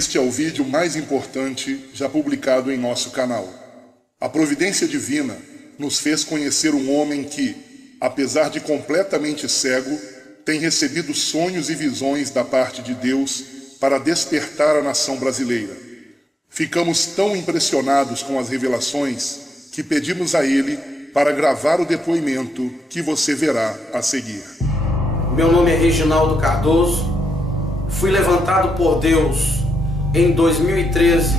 Este é o vídeo mais importante já publicado em nosso canal. A providência divina nos fez conhecer um homem que, apesar de completamente cego, tem recebido sonhos e visões da parte de Deus para despertar a nação brasileira. Ficamos tão impressionados com as revelações que pedimos a ele para gravar o depoimento que você verá a seguir. Meu nome é Reginaldo Cardoso. Fui levantado por Deus em 2013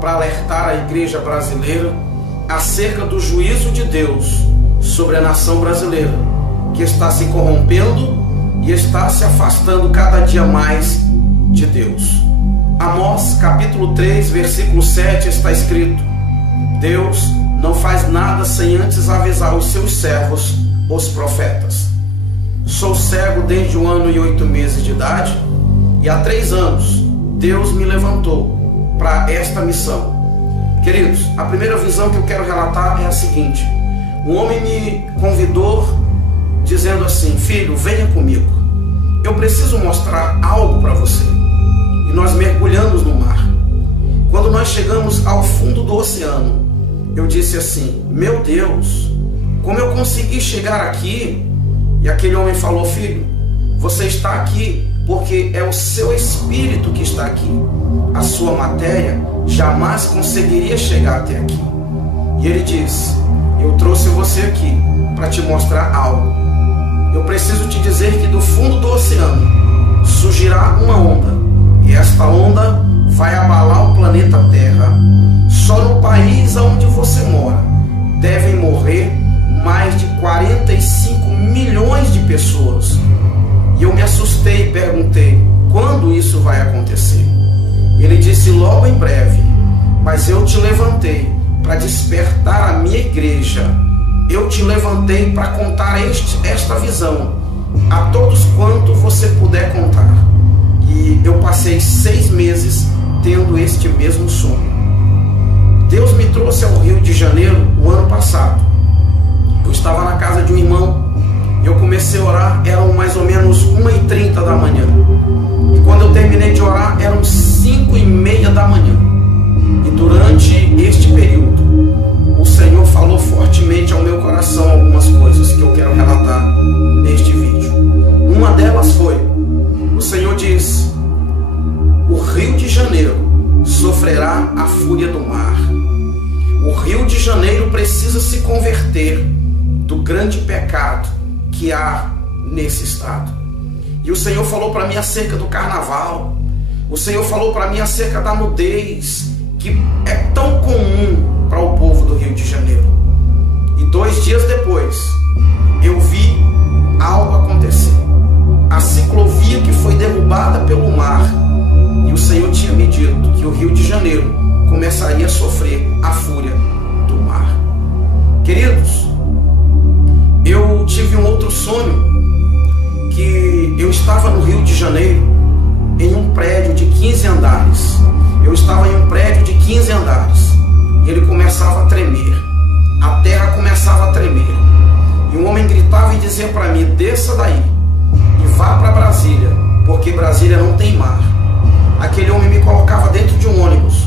para alertar a igreja brasileira acerca do juízo de Deus sobre a nação brasileira, que está se corrompendo e está se afastando cada dia mais de Deus. Amós capítulo 3, versículo 7 está escrito: Deus não faz nada sem antes avisar os seus servos, os profetas. Sou cego desde 1 ano e 8 meses de idade, e há 3 anos Deus me levantou para esta missão. Queridos, a primeira visão que eu quero relatar é a seguinte: um homem me convidou dizendo assim: filho, venha comigo, eu preciso mostrar algo para você. E nós mergulhamos no mar. Quando nós chegamos ao fundo do oceano, eu disse assim: meu Deus, como eu consegui chegar aqui? E aquele homem falou: filho, você está aqui porque é o seu espírito que está aqui. A sua matéria jamais conseguiria chegar até aqui. E ele disse: eu trouxe você aqui para te mostrar algo. Eu preciso te dizer que do fundo do oceano surgirá uma onda, e esta onda vai abalar o planeta Terra. Só no país onde você mora devem morrer mais de 45 milhões de pessoas. E eu me assustei e perguntei: quando isso vai acontecer? Ele disse: logo em breve. Mas eu te levantei para despertar a minha igreja. Eu te levantei para contar esta visão a todos quanto você puder contar. E eu passei 6 meses tendo este mesmo sonho. Deus me trouxe ao Rio de Janeiro o ano passado. Eu estava na casa de um irmão e eu comecei a orar. Eram mais ou menos 1h30 da manhã. E quando eu terminei de orar, eram 5h30 da manhã. E durante este período, o Senhor falou fortemente ao meu coração algumas coisas que eu quero relatar neste vídeo. Uma delas foi: o Senhor disse, o Rio de Janeiro sofrerá a fúria do mar. O Rio de Janeiro precisa se converter do grande pecado que há nesse estado. E o Senhor falou para mim acerca do carnaval. O Senhor falou para mim acerca da nudez, que é tão comum para o povo do Rio de Janeiro. E 2 dias depois, eu vi algo acontecer. A ciclovia que foi derrubada pelo mar. E o Senhor tinha me dito que o Rio de Janeiro começaria a sofrer a fúria do mar. Queridos, eu tive um outro sonho, que eu estava no Rio de Janeiro, em um prédio de 15 andares. Eu estava em um prédio de 15 andares, e ele começava a tremer. A terra começava a tremer. E um homem gritava e dizia para mim: desça daí e vá para Brasília, porque Brasília não tem mar. Aquele homem me colocava dentro de um ônibus,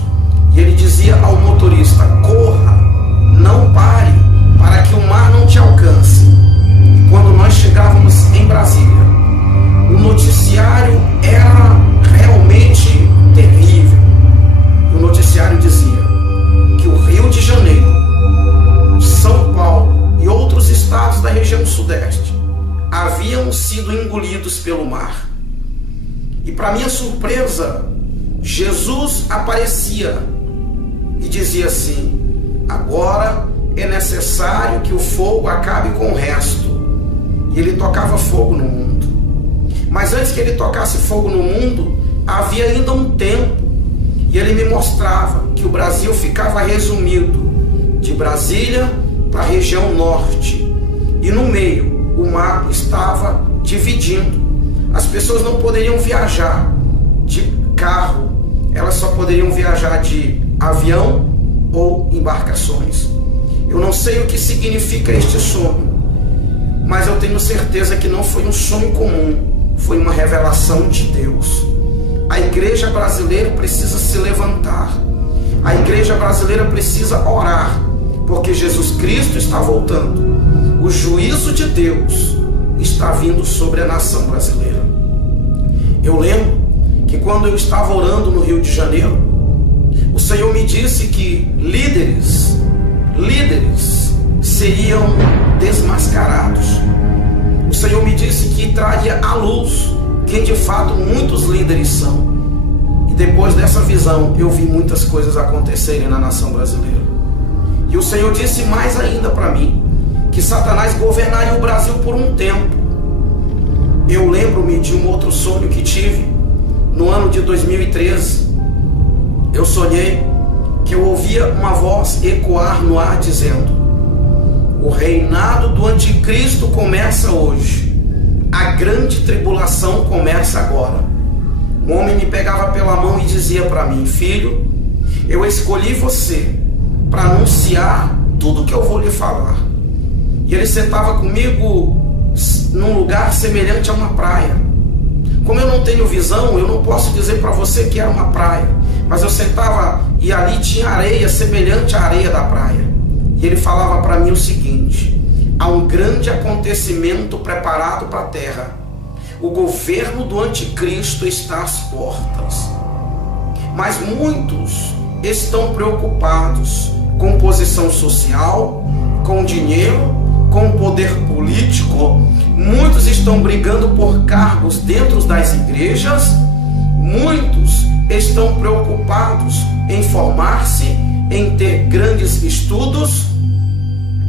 e ele dizia ao motorista: corra, não pare, para que o mar não te alcance. E quando nós chegávamos em Brasília, o noticiário era realmente terrível. E o noticiário dizia que o Rio de Janeiro, São Paulo e outros estados da região sudeste haviam sido engolidos pelo mar. E para minha surpresa, Jesus aparecia e dizia assim: agora é necessário que o fogo acabe com o resto. E ele tocava fogo no mundo. Mas antes que ele tocasse fogo no mundo, havia ainda um tempo. E ele me mostrava que o Brasil ficava resumido de Brasília para a região norte. E no meio, o mar estava dividindo. As pessoas não poderiam viajar de carro, elas só poderiam viajar de avião ou embarcações. Eu não sei o que significa este sonho, mas eu tenho certeza que não foi um sonho comum, foi uma revelação de Deus. A igreja brasileira precisa se levantar. A igreja brasileira precisa orar, porque Jesus Cristo está voltando. O juízo de Deus está vindo sobre a nação brasileira. Eu lembro que quando eu estava orando no Rio de Janeiro, o Senhor me disse que líderes seriam desmascarados. O Senhor me disse que traria à luz quem de fato muitos líderes são. E depois dessa visão eu vi muitas coisas acontecerem na nação brasileira. E o Senhor disse mais ainda para mim, que Satanás governaria o Brasil por um tempo. Eu lembro-me de um outro sonho que tive no ano de 2013. Eu sonhei que eu ouvia uma voz ecoar no ar dizendo: o reinado do anticristo começa hoje, a grande tribulação começa agora. Um homem me pegava pela mão e dizia para mim: filho, eu escolhi você para anunciar tudo que eu vou lhe falar. E ele sentava comigo num lugar semelhante a uma praia. Como eu não tenho visão, eu não posso dizer para você que era uma praia, mas eu sentava e ali tinha areia semelhante à areia da praia. E ele falava para mim o seguinte: há um grande acontecimento preparado para a terra. O governo do anticristo está às portas. Mas muitos estão preocupados com posição social, com dinheiro, com poder político. Muitos estão brigando por cargos dentro das igrejas. Muitos estão preocupados em formar-se, em ter grandes estudos,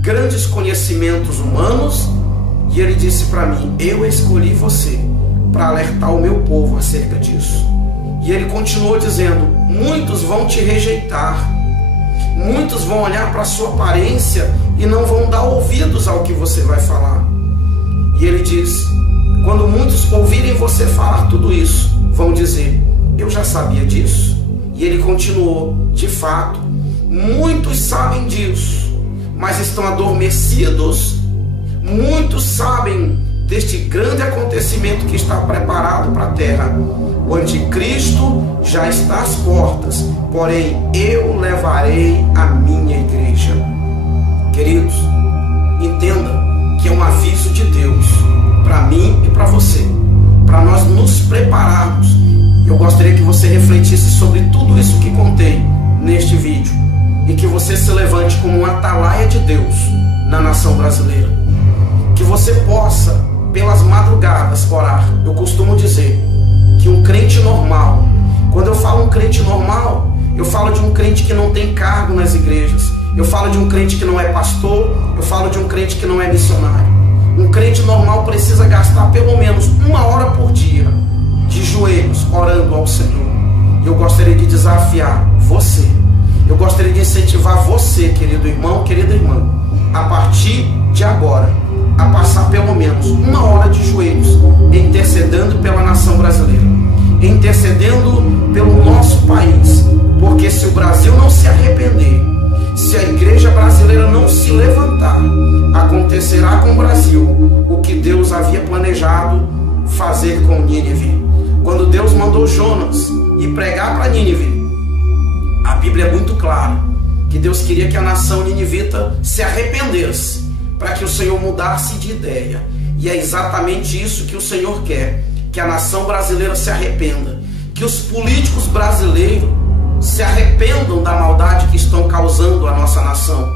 grandes conhecimentos humanos. E ele disse para mim: eu escolhi você para alertar o meu povo acerca disso. E ele continuou dizendo: muitos vão te rejeitar, muitos vão olhar para a sua aparência e não vão dar ouvidos ao que você vai falar. E ele diz: quando muitos ouvirem você falar tudo isso, vão dizer: eu já sabia disso. E ele continuou: de fato, muitos sabem disso, mas estão adormecidos. Muitos sabem deste grande acontecimento que está preparado para a terra. O anticristo já está às portas, porém eu levarei a minha igreja. Queridos, entenda que é um aviso de Deus para mim e para você, para nós nos prepararmos. Eu gostaria que você refletisse sobre tudo isso que contei neste vídeo e que você se levante como um atalaia de Deus na nação brasileira. Que você possa, pelas madrugadas, orar. Eu costumo dizer que um crente normal, quando eu falo um crente normal, eu falo de um crente que não tem cargo nas igrejas, eu falo de um crente que não é pastor, eu falo de um crente que não é missionário. Um crente normal precisa gastar pelo menos 1 hora por dia de joelhos orando ao Senhor. E eu gostaria de desafiar você, eu gostaria de incentivar você, querido irmão, querida irmã, a partir de agora, a passar pelo menos 1 hora de joelhos, intercedendo pela nação brasileira, intercedendo pelo nosso país, porque se o Brasil não se arrepender, se a igreja brasileira não se levantar, acontecerá com o Brasil o que Deus havia planejado fazer com Nínive. Quando Deus mandou Jonas ir pregar para Nínive, a Bíblia é muito clara que Deus queria que a nação ninivita se arrependesse, para que o Senhor mudasse de ideia. E é exatamente isso que o Senhor quer, que a nação brasileira se arrependa, que os políticos brasileiros se arrependam da maldade que estão causando à nossa nação.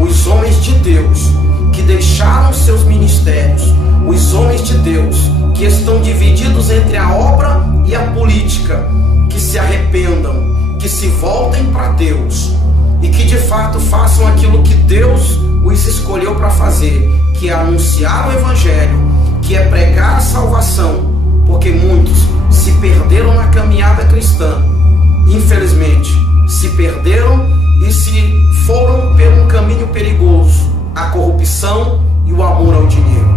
Os homens de Deus que deixaram seus ministérios, os homens de Deus que estão divididos entre a obra e a política, que se arrependam, que se voltem para Deus e que de fato façam aquilo que Deus os escolheu para fazer, que é anunciar o Evangelho, que é pregar a salvação, porque muitos se perderam na caminhada cristã, infelizmente se perderam e se foram por um caminho perigoso, a corrupção e o amor ao dinheiro.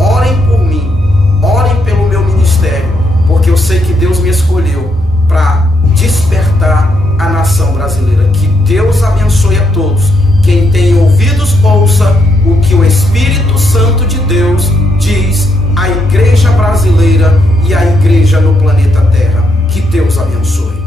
Orem por mim, orem pelo meu ministério, porque eu sei que Deus me escolheu para despertar a nação brasileira. Que Deus abençoe a todos. Quem tem ouvidos, ouça o que o Espírito Santo de Deus diz à igreja brasileira e à igreja no planeta Terra. Que Deus Deus abençoe.